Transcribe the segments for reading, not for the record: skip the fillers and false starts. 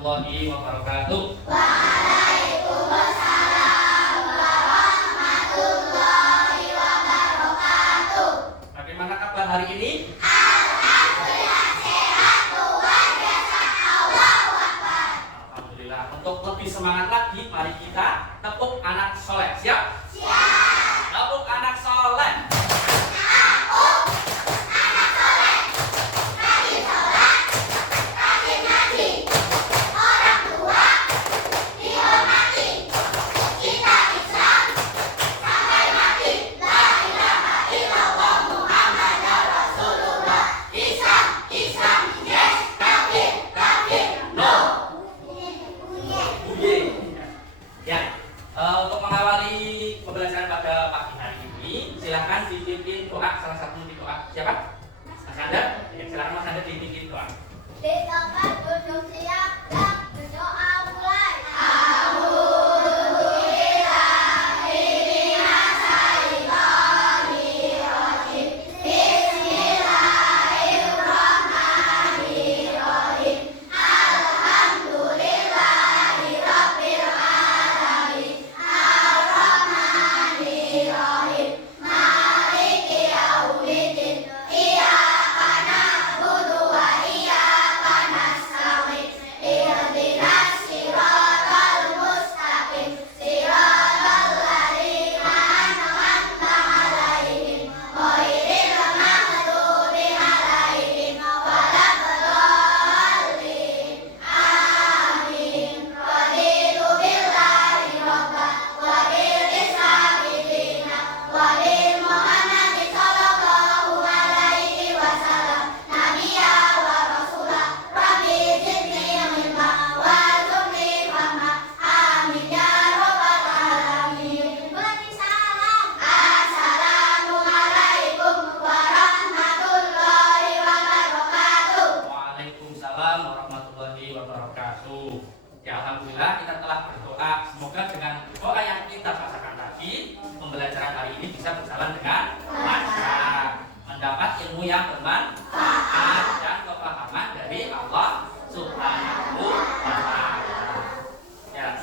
warahmatullahi wabarakatuh. Waalaikumsalam warahmatullahi wabarakatuh. Bagaimana kabar hari ini? Alhamdulillah sehat, luar biasa. Allahu Akbar. Alhamdulillah. Untuk lebih semangat lagi, mari kita tepuk anak soleh. Siap? Siap. Tepuk anak soleh. Untuk mengawali pembelajaran pada pagi hari ini, silahkan dipimpin doa salah satu doa. Siapa? Mas Anda? Ya, silahkan Mas Anda dipimpin doa. Di tempat duduk siap dan berdoa mulai. Ya, alhamdulillah kita telah berdoa. Semoga dengan doa yang kita bacakan tadi, pembelajaran hari ini bisa berjalan dengan lancar, mendapat ilmu yang bermanfaat dan kepahaman dari Allah Subhanahu wa Ta'ala. Ya,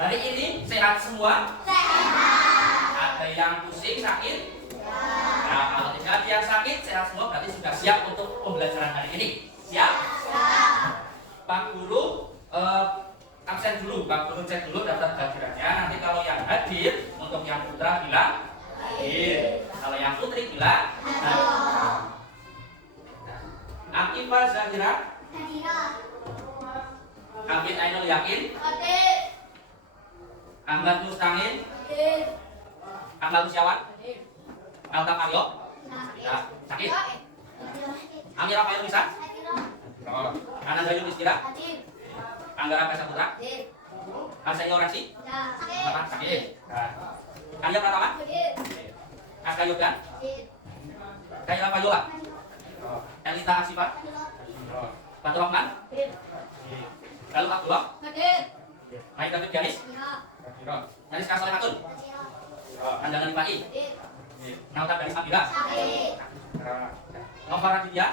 hari ini sehat semua? Sehat. Ada yang pusing, sakit? Nah, kalau tidak ada yang sakit, sehat semua berarti sudah siap untuk pembelajaran hari ini. Siap? Pak Guru absen dulu, Pak Guru cek dulu daftar pelajarannya. Nanti kalau yang hadir, untuk yang putra bilang hadir, kalau yang putri bilang hadir. Akifah Zahira, Abid Ainul Yakin, Ahmad Mustangin, Ahmad Musyawan, Alta Mario, sakit, Amira Fayul Nisa, Ananda Yudhistira, Istira, Anggara Kasaputra, Ansenyorasi, sakit, Arya Pratama, Aska Yogan, Kaila Fayola, Elita Asifat, Batu Rahman, Galuh Abdullah, Maik David Gianis, Nariska Solehatun, Andangan Lipai, Nauta dari Sabira, Nova Raditya,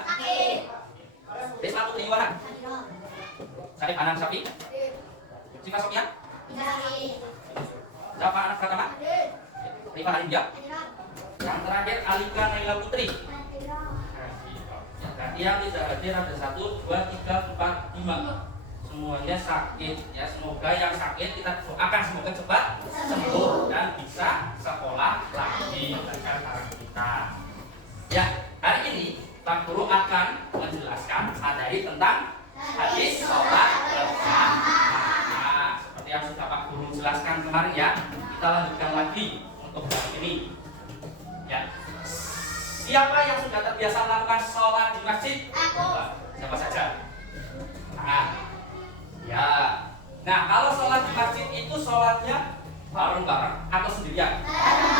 Desma Putri Yuwana, Sarif Anang Sapi, Siva Sofia, Jafa Anak Pratama, Rifa Harinja, yang terakhir Alika Naila Putri. Yang tidak hadir ada 1, 2, 3, 4, 5. Semuanya sakit ya, semoga yang sakit kita doakan semoga cepat sembuh dan bisa sekolah lagi belajar bareng kita. Ya, hari ini Pak Guru akan menjelaskan materi tentang hadis sholat berjamaah. Seperti yang sudah Pak Guru jelaskan kemarin ya, kita lanjutkan lagi untuk hari ini. Ya, siapa yang sudah terbiasa melakukan sholat di masjid? Aku. Siapa saja? Ya. Nah, kalau sholat di masjid itu sholatnya bareng-bareng atau sendirian? Bareng.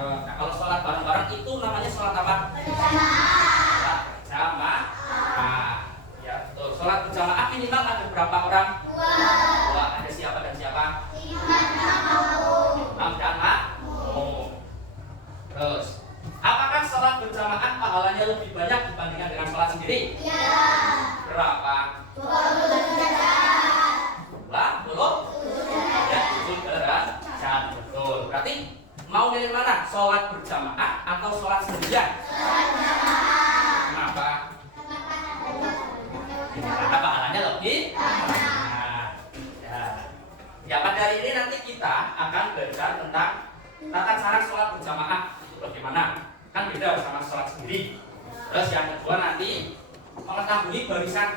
Nah, kalau sholat bareng-bareng itu namanya sholat apa? Sholat berjamaah. Ya, betul. Sholat berjamaah minimal ada berapa orang? 2. Ada siapa dan siapa? Imam dan makmum. Terus, apakah sholat berjamaah pahalanya lebih banyak dibandingkan dengan sholat sendiri? Ya. Berapa? 20 derajat. sholat berjamaah atau sholat sendirian? Kenapa? Karena pahalanya lebih. Nah, ya pada hari ini nanti kita akan belajar tentang tata cara sholat berjamaah itu bagaimana. Kan beda sama sholat sendiri. Terus yang kedua nanti mengetahui barisan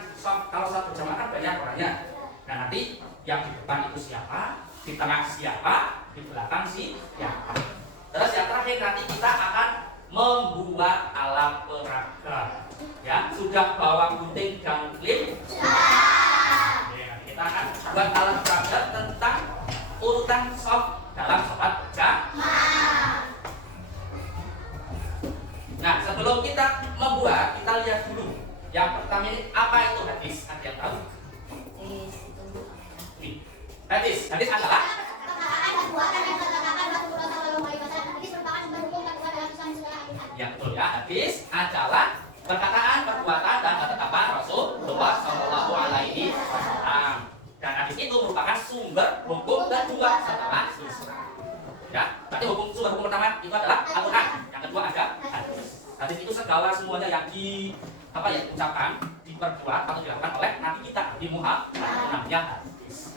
kalau sholat berjamaah kan banyak orangnya. Nah nanti yang di depan itu siapa, di tengah siapa, di belakang siapa. Terus yang terakhir nanti kita akan membuat alat peraga. Ya, sudah bawa gunting dan lem? Ya, kita akan buat alat peraga tentang urutan shaf dalam sholat berjamaah. Nah, sebelum kita membuat, kita lihat dulu. Yang pertama ini apa itu hadis? Ada yang tahu? Hadis adalah ya betul ya. Hadis adalah perkataan, perbuatan dan ketetapan Rasulullah Shallallahu Alaihi Wasallam. Dan hadis itu merupakan sumber hukum kedua setelah Islam. Ya, berarti sumber hukum pertama itu adalah Al-Quran. Yang kedua ada hadis. Hadis itu segala semuanya yang diucapkan, diperbuat atau dilakukan oleh Nabi kita Nabi Muhammad, namanya hadis.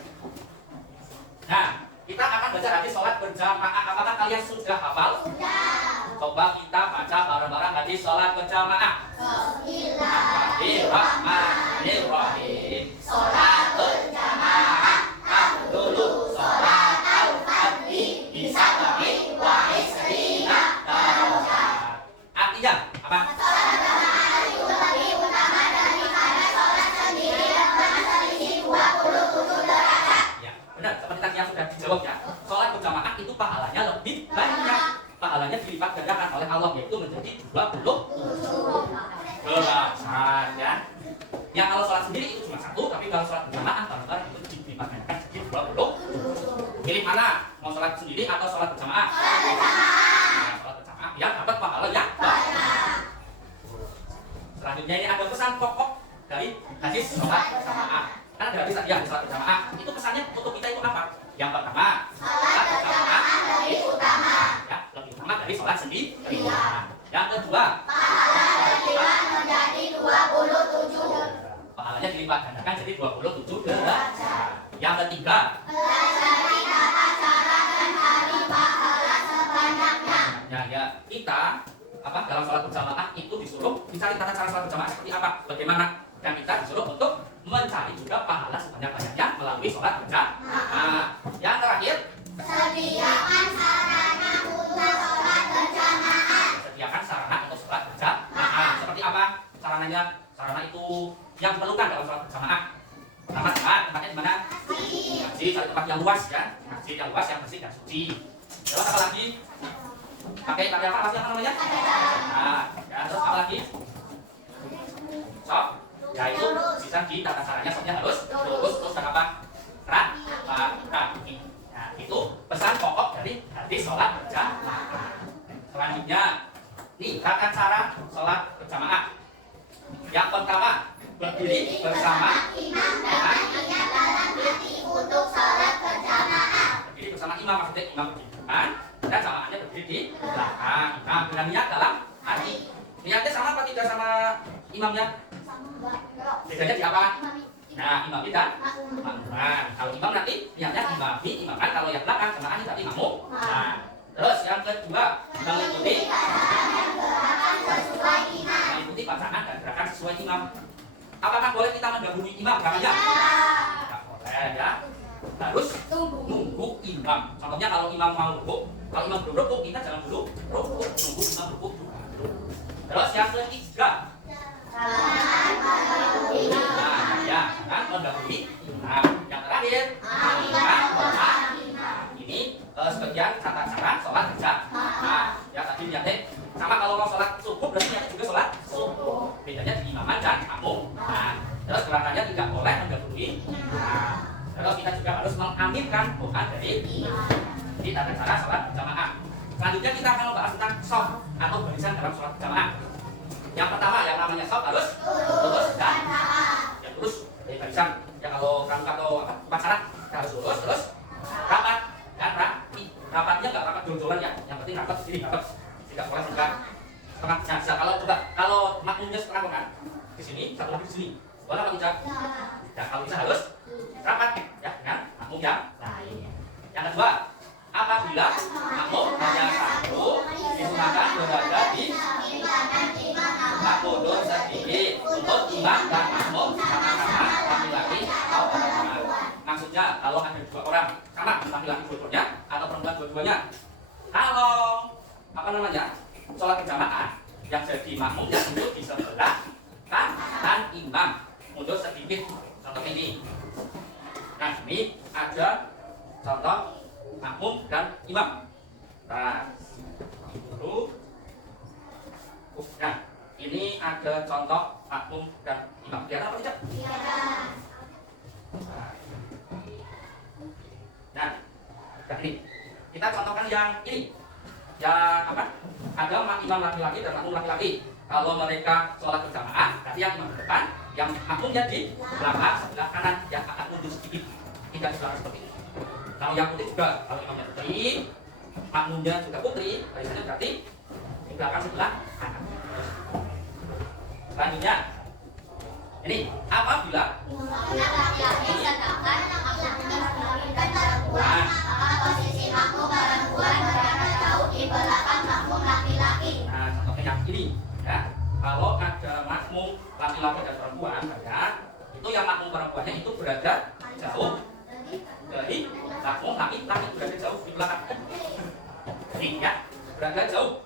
Nah, kita akan baca hadis sholat berjamaah. Apakah kalian sudah hafal? Sudah. Coba kita baca bareng-bareng hadis sholat berjamaah. Bismillahirrahmanirrahim. Sholat berjamaah afdhalu sholat al-fardhi bisa bagi wa isrina darajat. Artinya apa? Sholat berjamaah itu lebih utama daripada sholat sendiri yang berselisih 27 derajat. Ya, benar. Seperti tadi yang sudah dijawab ya. Sholat berjamaah itu pahalanya lebih banyak. Pahalanya dilipat gandakan oleh Allah, yaitu menjadi 27 derajat ya. Yang kalau sholat sendiri itu cuma satu, tapi kalau sholat berjamaah bareng-bareng itu dilipat gandakan jadi 20. Pilih mana? Mau sholat sendiri atau sholat berjamaah? Sholat berjamaah. Nah, sholat berjamaah biar dapat pahala yang banyak. Selanjutnya ini ada pesan pokok dari hadis sholat berjamaah. Kan ada hadis tadi yang sholat berjamaah. Itu pesannya untuk kita itu apa? Yang pertama, sholat berjamaah lebih utama. Ya, lebih utama dari sholat sendiri. Yang kedua, pahalanya dilipat menjadi 27. Pahalanya dilipat gandakan jadi 27 derajat. Yang ketiga, pelajari tata cara dan cari pahala sebanyaknya. Ya, kita dalam sholat berjamaah itu disuruh mencari tata cara sholat berjamaah seperti apa, bagaimana, dan kita disuruh untuk mencari juga pahala sebanyak-banyaknya melalui sholat berjamaah. Yang terakhir, sediakan sarana untuk sholat berjamaah. Sediakan sarana untuk sholat berjamaah. Seperti apa sarananya? Sarana itu yang diperlukan dalam sholat berjamaah. Tempatnya di mana? Masjid, cari tempat yang luas ya. Masjid yang luas, yang bersih dan suci. Terus apa lagi? Pakai apa namanya? Nah, ya, terus apa lagi? Shaf. Ya itu bisa di tata caranya shafnya harus lurus, terus dan apa? Rapi. Nah, itu pesan pokok dari hadis sholat berjamaah. Selanjutnya, nih tata cara sholat berjamaah. Yang pertama, berdiri bersama imam dan niat dalam hati untuk sholat berjamaah. Berdiri bersama imam, maksudnya imam berdiri di depan dan jamaahnya berdiri di belakang. Nah, dengan niat dalam hati. Niatnya sama apa tidak sama imamnya? Bedanya di apa? Nah, imam tidak makmuman. Kalau imam nanti niatnya imaman. Kalau yang belakang jamaahnya tapi makmum. Nah, terus yang kedua, mengikuti bacaan dan gerakan sesuai imam. Apakah boleh kita mendahului imam gerakannya? Tidak boleh ya. Harus nunggu imam. Contohnya kalau imam mau rukuk, kalau imam belum rukuk, kita jangan dulu rukuk, nunggu imam rukuk dulu. Terus yang ketiga, ya, kan mendahului imam. Yang terakhir, ini sebagian tata cara sholat berjamaah. Ya tadi niatnya sama, kalau mau sholat subuh berarti niatnya juga sholat subuh. Bedanya di imaman dan makmum. Nah, terus gerakannya tidak boleh mendahului. Nah, terus kita juga harus mengaminkan doa dari di tata cara sholat berjamaah. Selanjutnya kita akan membahas tentang shaf atau barisan dalam sholat berjamaah. Yang pertama yang namanya shaf harus lurus dan ya lurus dari barisan. Ya kalau rangka atau upacara harus lurus terus rapat dan rapi. Rapatnya nggak rapat jor-joran ya, yang penting rapat sini dapat 3 sekolah juga setengahnya bisa. Kalau makmumnya setengah kan di sini, satu lagi di sini. Boleh apa tidak? Ya, kalau bisa harus rapat ya dengan makmum yang lain. Yang kedua, apabila makmum hanya satu, disunahkan berada di tempat mundur sedikit untuk imam dan makmum sama-sama laki-laki atau perempuan. Maksudnya kalau ada 2 orang sama laki-laki dua-duanya atau perempuan dua-duanya, kalau apa namanya sholat berjamaah yang jadi makmumnya itu di sebelah kanan imam mundur sedikit seperti ini. Nah ini ada contoh makmum dan imam. Nah dulu, nah ini ada contoh makmum dan imam. Kelihatan apa tidak? Nah, ini kita contohkan yang ini, yang apa? Ada imam laki-laki dan makmum laki-laki. Kalau mereka sholat berjamaah, berarti yang imam di depan, yang makmumnya di belakang sebelah kanan, yang akan mundur sedikit, tidak di belakang seperti ini. Kalau yang putih juga, kalau imamnya putri, makmumnya juga putri, barisannya berarti di belakang sebelah kanan. Selanjutnya, ini apabila laki-laki sedangkan perempuan, maka posisi makmum perempuan berada jauh di belakang makmum laki-laki. Nah, contohnya yang ini, ya. Kalau ada makmum laki-laki dan perempuan, ya, itu yang makmum perempuannya itu berada jauh dari makmum laki-laki, berada jauh di belakang. Ini ya, berada jauh.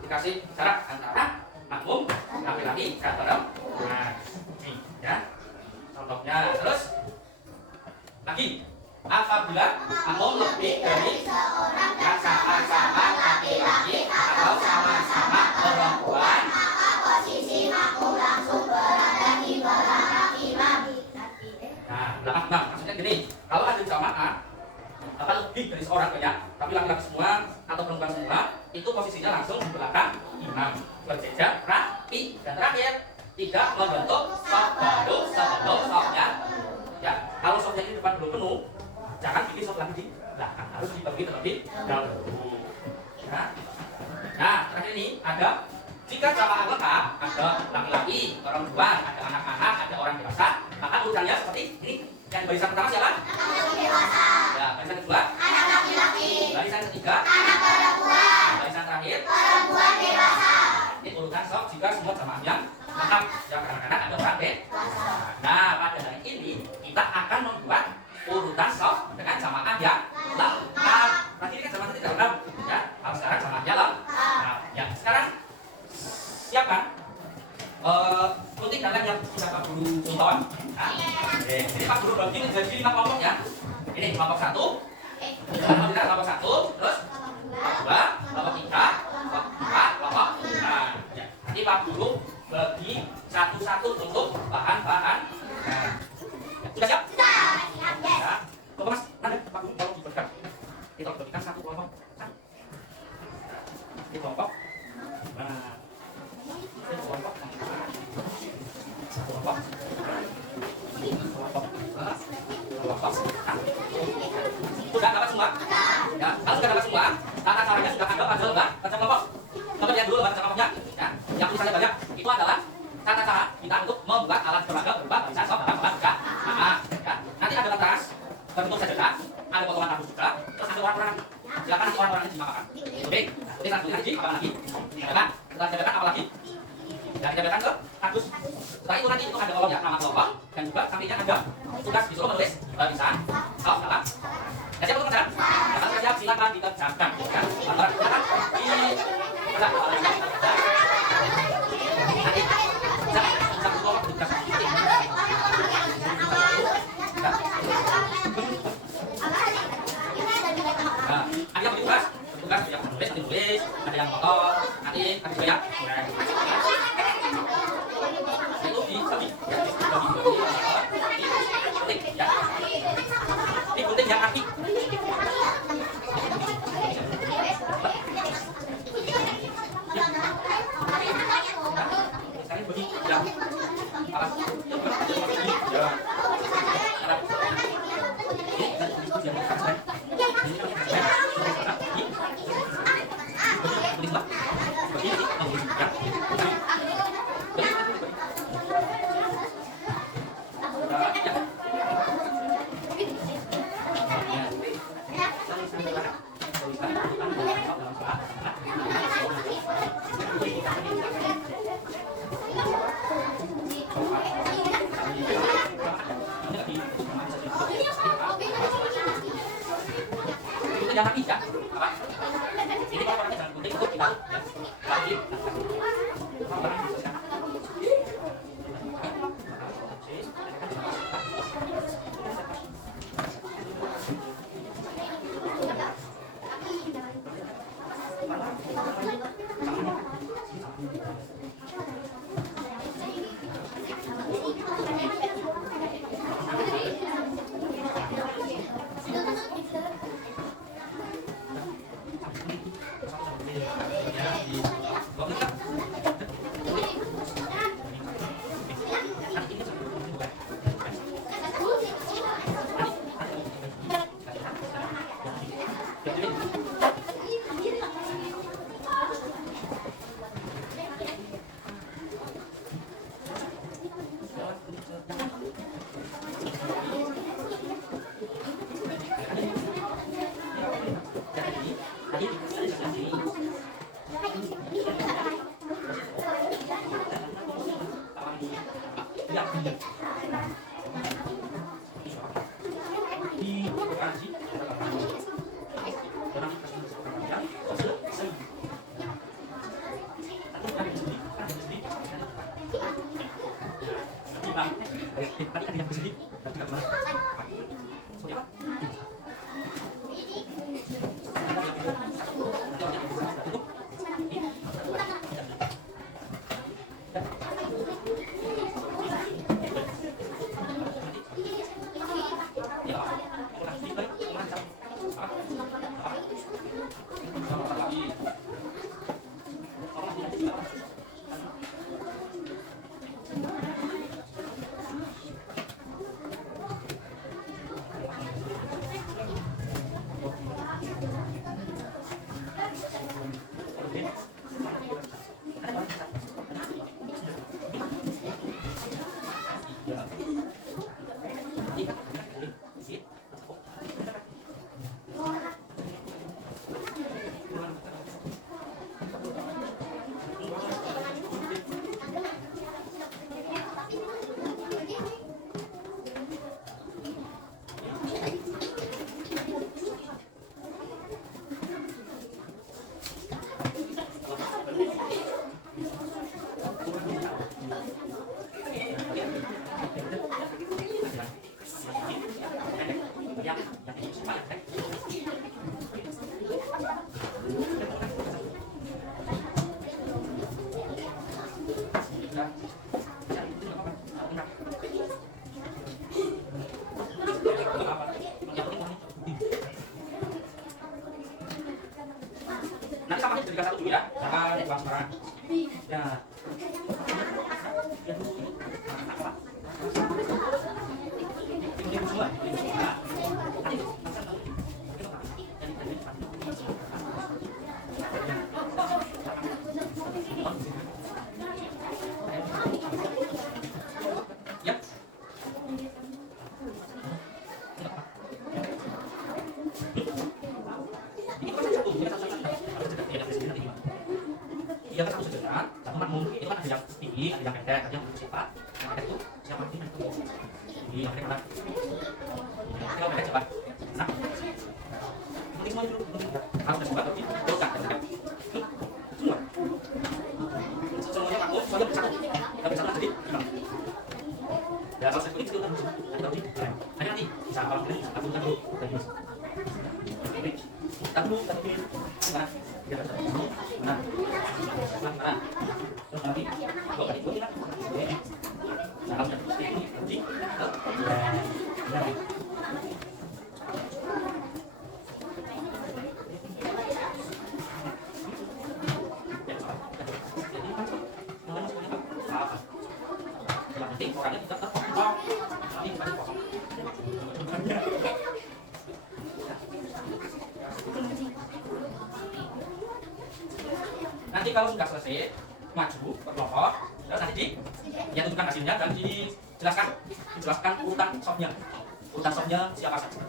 Dikasih jarak antara makmum laki-laki dan perempuan. Ini ya, contohnya. Terus lagi, apabila makmum lebih dari Seorang yang sama-sama laki-laki atau sama-sama perempuan, maka posisi makmum langsung berada di belakang imam. nah belakang imam. Maksudnya gini, kalau ada jamaah apa lebih dari seorang banyak, tapi laki-laki semua atau perempuan semua, itu posisinya langsung di belakang imam, berjejer rapi. Dan terakhir, tidak membentuk saf baru sebelum safnya. Ya, kalau safnya di depan belum penuh, jangan bikin saf lagi di belakang, harus dibagi terlebih dahulu. Ya. Nah, terakhir ini ada, jika jamaah lengkap, ada laki-laki, perempuan, ada anak-anak, ada orang dewasa, maka urutannya seperti ini. Yang barisan pertama siapa? Anak dewasa, Ya, barisan kedua, anak laki-laki, barisan ketiga, anak perempuan, barisan terakhir. perempuan dewasa. Ini urutan saf jika semua jamaahnya lengkap. Yang anak-anak ada orang dewasa. Nah, pada hari ini kita akan membuat urutan saf dengan jamaah yang lengkap. Berarti ini kan jamaah tidak lengkap, ya. Kalau sekarang jamaahnya lengkap. Ya, sekarang siapkan gunting dan lem yang sudah Pak Guru contohkan. Nah, jadi Pak Guru bagi menjadi 5 kelompok ya. Ini kelompok 1, kelompok 1, terus kelompok 2, kelompok 3, kelompok 4, kelompok 5. Ya. Nanti Pak Guru bagi satu-satu untuk bahan-bahan. Nah, sudah siap? Ya. Kelompok Mas, mana Pak Guru kalau dibagikan? Kita bagikan satu kelompok. Ini kelompok. Nah, ini kelompok. Kelompok. Sudah dapat semua? Ya, kalau sudah dapat semua, tata caranya sudah ada pada lembar baca kelompok. Kita lihat dulu lembar baca kelompoknya. Ya, yang tulisannya banyak itu adalah tata cara kita untuk membuat alat peraga berupa barisan saf dan peraga. Nah, ya. Nanti ada kertas berbentuk sajadah, ada potongan kardus juga, terus ada orang-orang. Silakan nanti orang-orangnya dimakan. Oke, nanti saya tulis lagi apa lagi? Silakan. Setelah dijabarkan apa lagi? Ya, dijabarkan ke kardus. Setelah itu nanti itu ada kolom ya, nama kelompok dan juga sampingnya ada tugas disuruh menulis barisan saf dalam. Ya, siap untuk kerjaan? Kalau siap silakan dikerjakan. Ya, silakan di nanti satu kelompok tugas. Nah, ada yang bertugas, yang menulis, ada yang motor, nanti ada juga yang itu dibagi, ya. Ini gunting yang kaki. Ya, pegang kaki ya. Apa? Ini kalau orangnya jangan gunting, ikut kita. Ya. Lagi. Nanti sama aja jadikan satu dulu ya, jangan buang sembarangan. Ya. Iya kan satu sederhana, satu makmum itu kan ada yang tinggi, ada yang pendek, ada yang bersifat. Yang pendek itu siapa ini itu? Tinggi, yang pendek mana? Yang pendek siapa? Nah, penting semua dulu, harus ada sebuah tapi terus kan yang pendek. Semua. Semuanya makmum, semuanya bersatu. Kita bersatu jadi gimana? Ya kalau saya kulit itu kan ada tadi. Nanti bisa kalau kita bisa lakukan dulu dari ini. Oke, kita dulu tadi gimana? Kita dulu. Nah. Mana? Terus nanti kok tadi gua bilang, oke. Salam dan ini nanti. Ya. Nanti kalau sudah selesai, maju ke kelompok, terus nanti dia tunjukkan hasilnya dan dijelaskan urutan softnya. Urutan softnya siapa saja.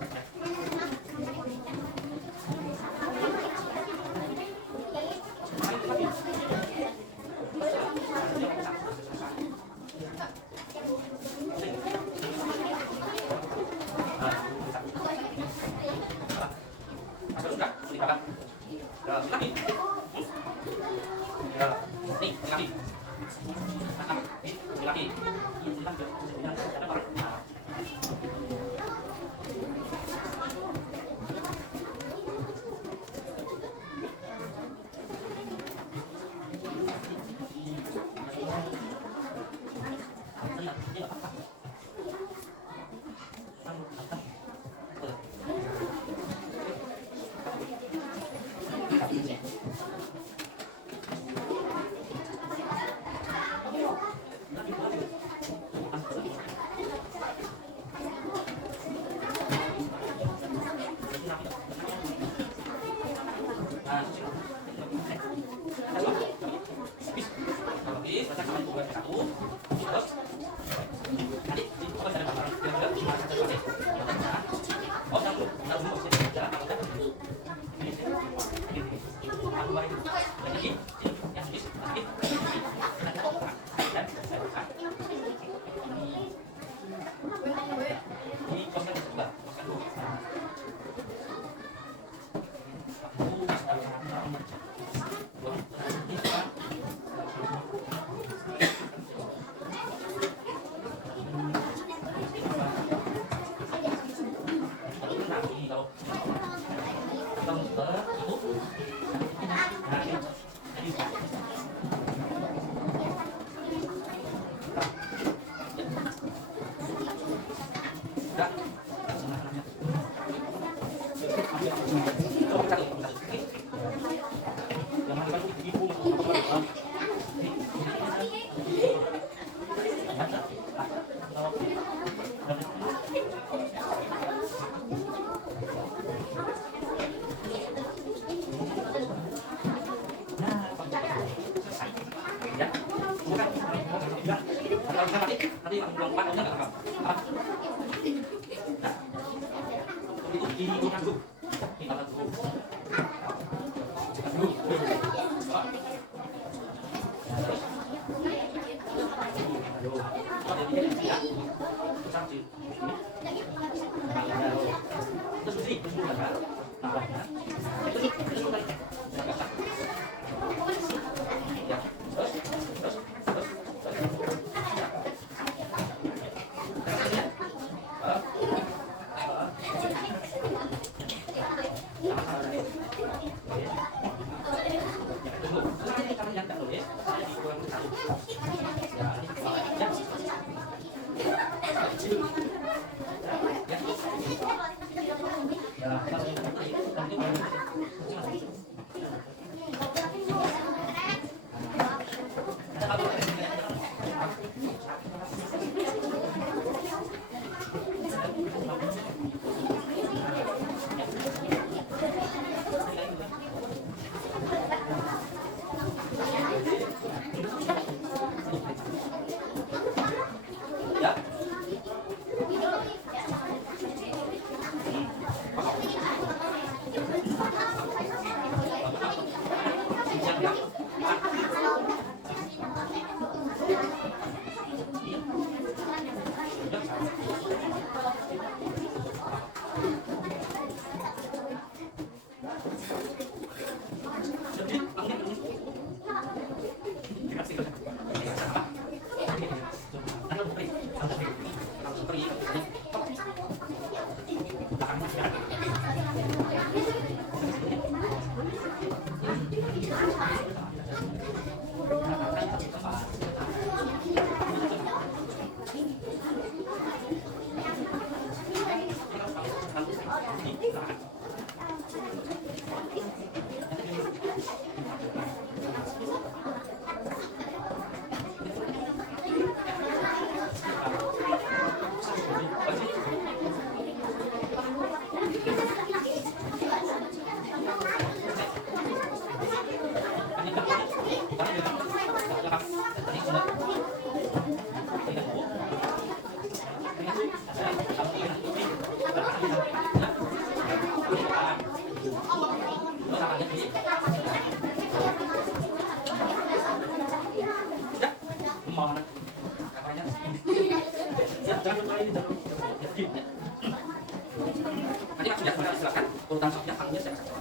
Nanti Mas sudah silakan urutan sopnya panggilnya saya kasih.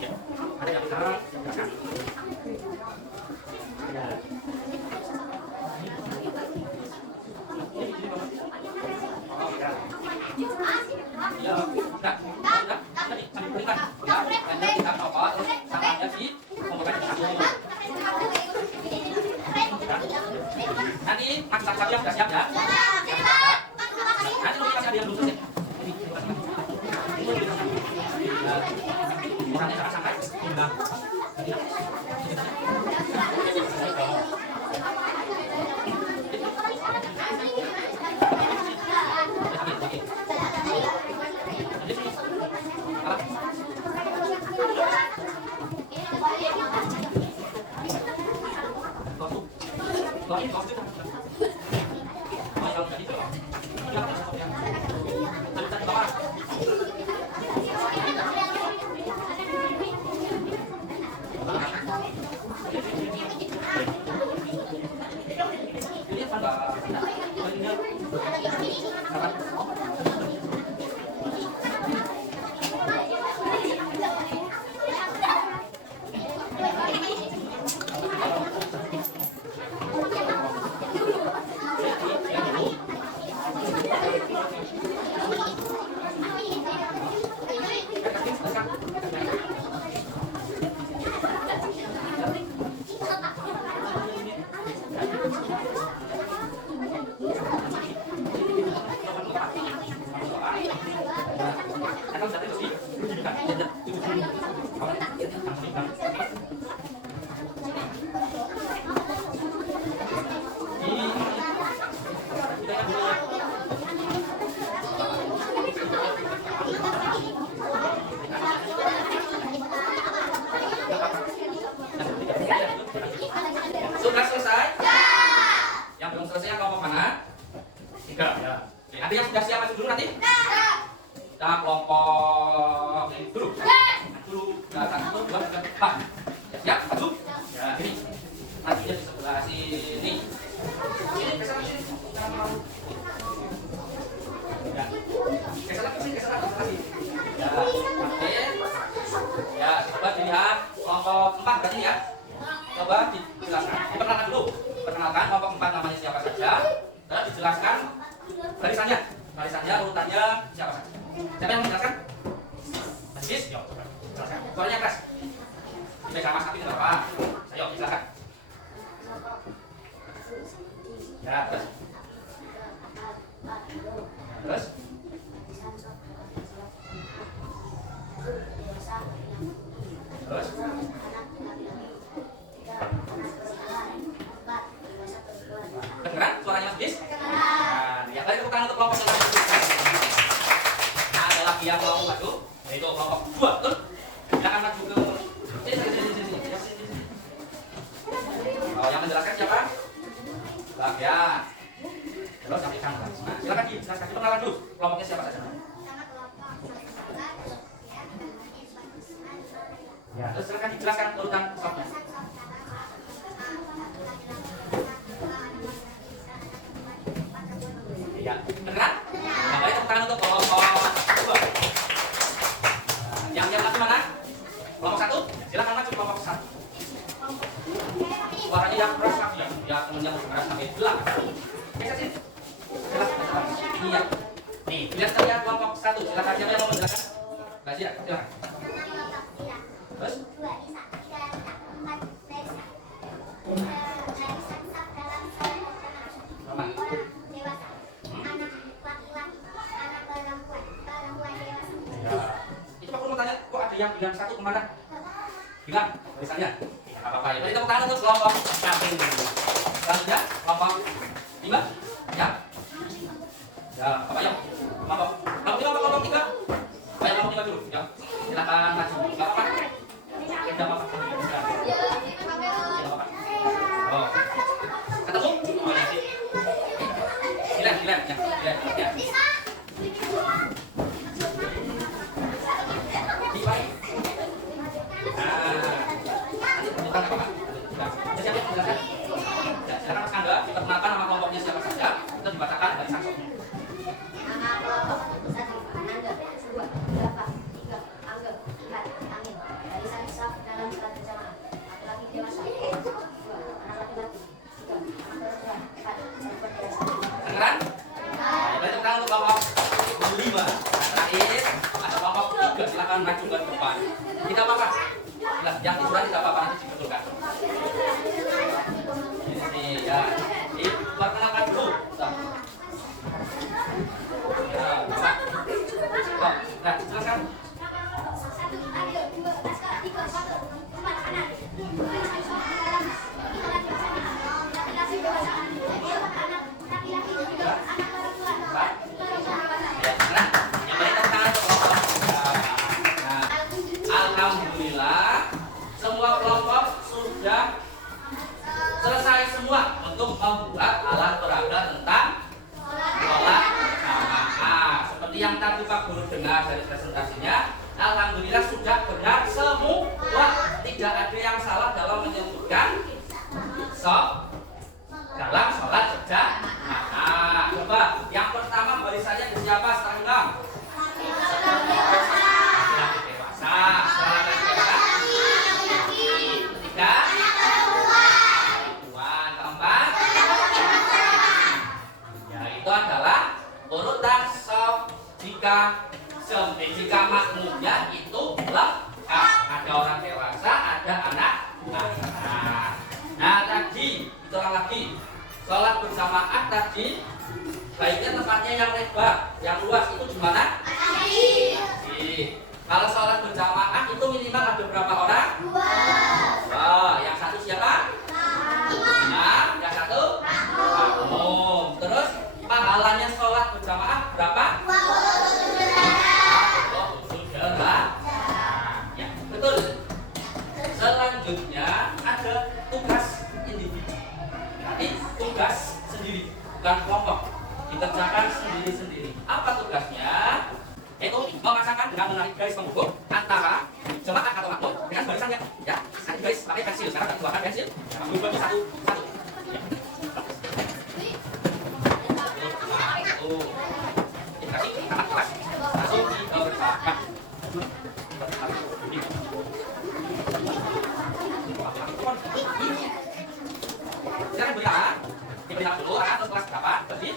Ya. Ada yang benar, silakan. Ya. Oh ya. Ya, sudah. Tadi berikan. Ya, kita apa? Tangannya sih membuka satu. Nanti masak saja sudah siap ya. Nanti lu kasih dia dulu saja. Orangnya jangan sampai. Oke, nanti yang sudah siap maju dulu nanti. Kita kelompok ini dulu. Maju. Nah, 1, 2, 3, 4. Ya, siap, maju. Ya, ini. Majunya di sebelah sini. Ini geser ke sini. Ya. Geser lagi sini, geser lagi. Ya, oke. Ya, coba dilihat kelompok 4 berarti ya. Coba dijelaskan. Diperkenalkan dulu. Perkenalkan kelompok 4 namanya siapa saja. Dan dijelaskan barisannya. Barisannya, urutannya siapa saja. Siapa yang mau menjelaskan? Mas Sis, yuk coba jelaskan. Suaranya keras. Dipegang Mas tapi tidak apa-apa. Ayo, silakan. Ya, terus. Terus. Terus. Kedengeran suaranya Mas Bis? Nah, yang tadi tepuk tangan untuk kelompok yang ada lagi yang mau maju, yaitu kelompok 2, betul? Silakan maju ke sini. Oh, yang menjelaskan siapa? Bagian. Terus yang pegang. Nah, silakan dijelaskan perkenalan dulu. Kelompoknya siapa saja? Ya, terus silakan dijelaskan urutan stopnya. Ya, kedengeran? Nah, baik, tepuk tangan untuk kelompok 2. Yang maju mana? Kelompok 1? Silakan maju kelompok 1. Suaranya yang keras lagi ya. Ya, temennya keras sampai gelap. Bisa sini. Silakan. Iya. Nih, dilihat sekalian kelompok 1. Silakan siapa yang mau menjelaskan? Mbak Zia, silakan. Terus? Yang bilang 1 kemana? Bilang tulisannya. Apa-apa ya. Jadi tepuk tangan untuk kelompok 1. Selanjutnya kelompok 5. Ya. Ya, apa ya? Kelompok 3. Ayo kelompok 5 dulu. Ya. Silakan maju. Enggak apa-apa. Tidak apa-apa. Oh. Ketemu? Oh, ya. Silakan, ya. Ya. Silakan Mas Angga diperkenalkan nama kelompoknya siapa saja, itu dibacakan dari saksofnya. Nama kelompok 1 Ananda, 2 Bapak, 3 Angga, 4 Angin. Barisan saf dalam sholat berjamaah. Laki-laki dewasa, 2 anak laki-laki, 3 anak perempuan, 4 perempuan dewasa. Dengeran? Nah, berarti kita untuk kelompok 5. Terakhir ada kelompok 3, silakan maju ke depan. Tidak apa-apa. Yang disurat tidak apa-apa, nanti dibetulkan. Ini ya, diperkenalkan dulu. Ya, nah, silakan. Alhamdulillah, semua kelompok sudah selesai semua untuk membuat alat peraga tentang sholat jamaah. Seperti yang tadi Pak Guru dengar dari presentasinya, alhamdulillah sudah benar semua, tidak ada yang salah dalam menyebutkan dalam sholat berjamaah. Coba yang pertama barisannya siapa setengah? Jika makmumnya itu lengkap, ada orang dewasa, ada anak-anak. Nah tadi kita ulang lagi, sholat berjamaah tadi baiknya tempatnya yang lebar, yang luas itu di mana? Kalau sholat berjamaah itu minimal ada berapa orang? 2. Oh, yang satu siapa? Imam. Yang satu? Makmum. Terus pahalanya sholat berjamaah berapa? 20 derajat. Ya, betul. Selanjutnya ada tugas individu. Tapi tugas sendiri, bukan kelompok. Dikerjakan sendiri-sendiri. Kasih anak kelas langsung dikerjakan. Sekarang diberikan dulu anak terus kelas berapa, berarti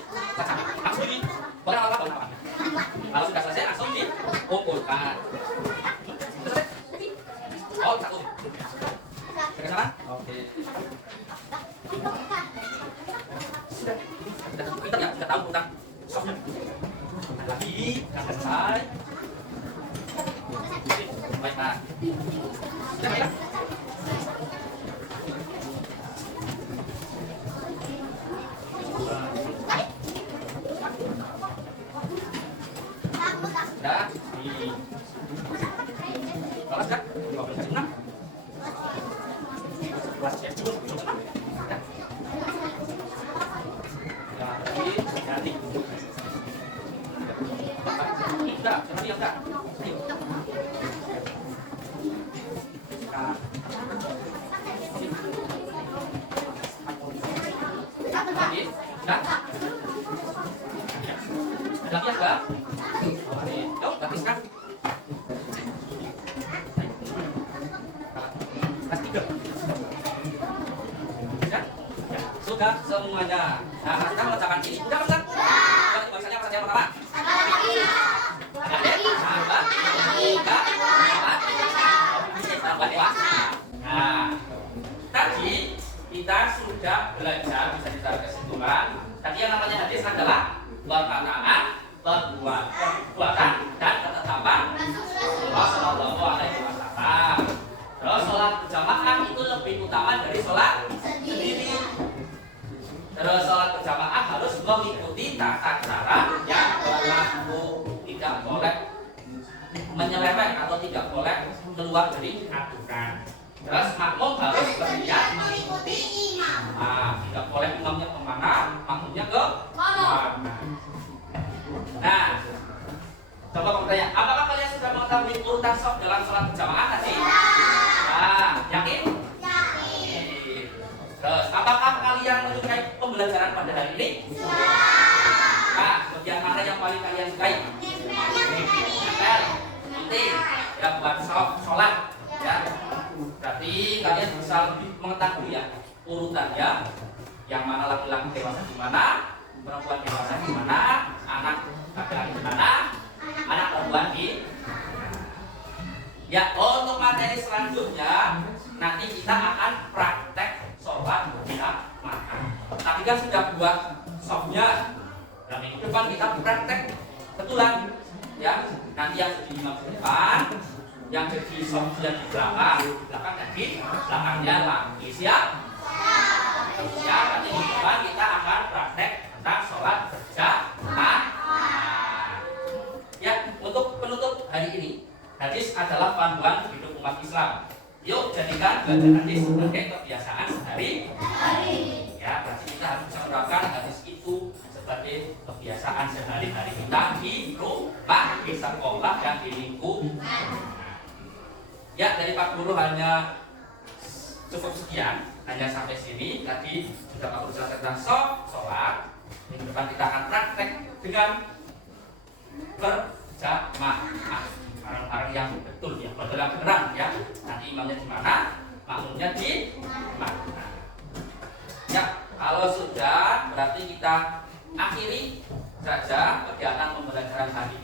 langsung di boleh apa lalu sudah selesai langsung dikumpulkan. Selesai? Oh, satu. Sudah salah? Oke. Sudah pintar ya, sudah tahu tentang softnya. Lagi, sudah selesai. Baik, nah. Sudah baik. Sudah di kelas kan? 12,6. Kelas ya, cukup. Ya, lagi ganti. Sudah, sudah lihat enggak? Lagi, sudah. Ada lagi enggak? Yuk, gratiskan. Kelas 3. Sudah semuanya. Nah, kita mengerjakan ini. Sudah, Ustaz? Sudah. Tulisannya apa saja yang pertama? Nah, tadi kita sudah belajar, bisa ditarik kesimpulan. Tadi yang namanya hadis adalah perkataan, perbuatan, dan ketetapan Rasulullah Shallallahu Alaihi Wasallam. Terus sholat berjamaah itu lebih utama dari sholat sendiri. Terus sholat berjamaah harus mengikuti tata cara yang berlaku, tidak boleh menyeleweng atau tidak boleh keluar dari aturan. Terus makmum harus berniat mengikuti imam. Tidak boleh imamnya kemana, makmumnya ke mana. Nah, coba kamu tanya, apakah kalian sudah mengetahui urutan shaf dalam sholat berjamaah tadi? Nah, yakin? Yakin. Terus, apakah kalian menyukai pembelajaran pada hari ini? Nah, bagian mana yang paling kalian sukai? Penting, ya buat sholat, ya. Berarti kalian bisa lebih mengetahui ya urutannya, yang mana laki-laki dewasa di mana, perempuan dewasa di mana, anak laki-laki di mana, anak perempuan di. Ya, untuk materi selanjutnya nanti kita akan praktek sholat berjamaah. Tapi kan sudah buat softnya, dan minggu depan kita praktek betulan, ya. Nanti yang jadi imam di depan, yang jadi softnya di belakang jadi belakangnya lagi, siap? Ya, nanti minggu depan kita akan praktek tentang sholat berjamaah. Ya, untuk penutup hari ini, hadis adalah panduan hidup umat Islam. Yuk jadikan belajar hadis sebagai kebiasaan sehari-hari. Ya, berarti kita harus bisa menerapkan hadis itu sebagai kebiasaan sehari-hari kita di rumah, di sekolah, dan di lingkungan. Ya, dari Pak Guru hanya cukup sekian, hanya sampai sini. Tadi sudah Pak Guru jelaskan tentang sholat. Minggu depan kita akan praktek dengan berjamaah, barang-barang yang betul ya, beneran ya. Nanti imamnya di mana, makmumnya di mana. Ya, kalau sudah berarti kita akhiri saja kegiatan pembelajaran hari